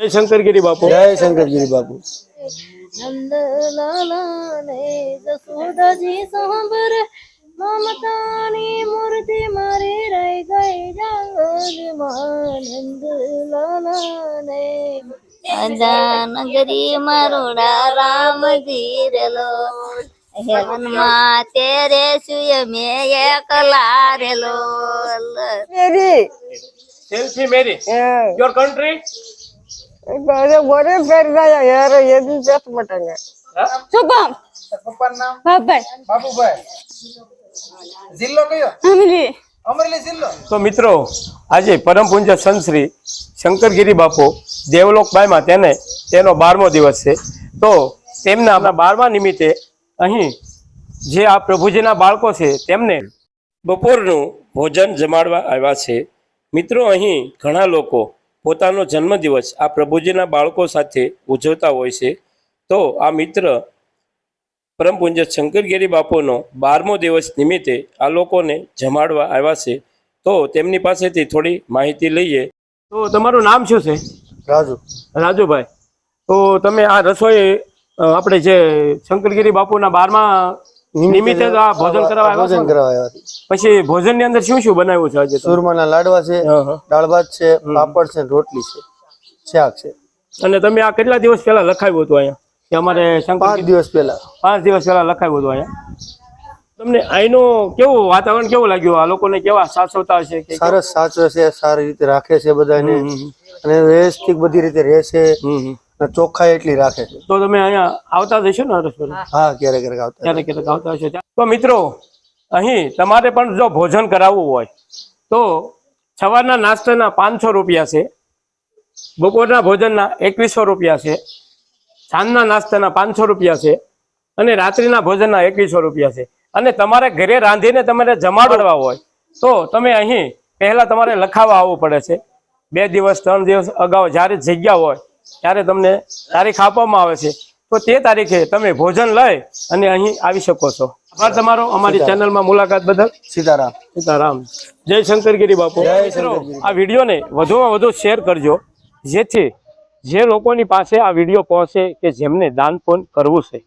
जय शंकरगिरी बापू। जय शंकरगिरी बापू। नंद लाला ने जसोदा जी सांबर ममतानी मूर्ति मारी रह गई जंगल में। नंद लाला ने नगरी मरुड़ा राम जी रेलो हेवन मां तेरे सुय में एकला रेलो मेरी सेल्फी मेरी योर कंट्री बड़े फेर गया यार ये दिन जस्ट मटेंगे शुभम પપ્પાનું નામ बाबा બાબુભાઈ જિલ્લો કયો अमली અમરેલી જિલ્લો तो मित्रों आज परम पूज्य संत श्री शंकरगिरी बापू देवलोकबाईमां तेनो 12मो दिवस है। तो तेमना 12मा निमित्ते अहीं जे आ प्रभुजीना बाळको छे तेमने बपोरनुं भोजन जमाडवा आव्या छे। मित्रों अहीं घणा लोको पोतानो जन्मदिवस आ प्रभुजीना बाळको साथे उजवता होय छे। तो आ मित्र परम पूज्य शंकरगिरी बापूनो 12मो दिवस निमित्ते आ लोकोने जमाडवा आव्या छे। तो तेमनी पासेथी थोड़ी माहिती लईए। तो तमारुं नाम शुं छे? राजू। राजूभाई, तो तमे आ रसोई आपणे जे शंकरगिरी बापूना 12मा निमित्ते आ भोजन करावा આવ્યા છો? भोजन करावा આવ્યા છે। પછી ભોજનની અંદર શું શું બનાવ્યું છે આજે? સુરમાના લાડવા છે, દાળ ભાત છે, પાપડ છે, રોટલી છે, શાક છે। અને તમે આ કેટલા દિવસ પહેલા લખાવ્યું હતું અહીંયા કે અમારે 5 દિવસ પહેલા 5 દિવસ પહેલા લખાવ્યું હતું અહીંયા? તમને અહીંનું કેવું વાતાવરણ કેવું લાગ્યું? આ લોકોને કેવા સાચવતા હશે કે સરસ સાચવે છે, સારી રીતે રાખે છે બધાને અને વ્યવસ્થિત બધી રીતે રહે છે અને ચોખ્ખાઈ એટલી રાખે છે। તો તમે અહીંયા આવતા જ હશો ને રસોઈ? હા, ક્યારેક ક્યારેક આવતા ક્યારેક આવતા હશો। તો મિત્રો અહીં તમારે પણ જો ભોજન કરાવવું હોય તો સવારના નાસ્તાના 500 રૂપિયા છે, બપોરના ભોજનના 2100 રૂપિયા છે, સાંજના નાસ્તાના 500 રૂપિયા છે અને રાત્રિના ભોજનના 2100 રૂપિયા છે। અને તમારે ઘરે રાંધીને તમારે જમાડવા હોય તો તમે અહીં પહેલા તમારે લખાવા આવવું પડે છે। 2 દિવસ 3 દિવસ અગાઉ જ્યારે જગ્યા હોય ત્યારે તમને તારીખ આપવામાં આવે છે। તો તે તારીખે તમે ભોજન લઈ અને અહીં આવી શકો છો। આભાર તમારો અમારી ચેનલમાં મુલાકાત બદલ। સીતારામ। સીતારામ। જય શંકરગીરી બાપુ। આ વિડીયોને વધુમાં વધુ શેર કરજો જેથી જે લોકોની પાસે આ વિડીયો પહોંચે કે જેમને દાન પુણ્ય કરવું છે।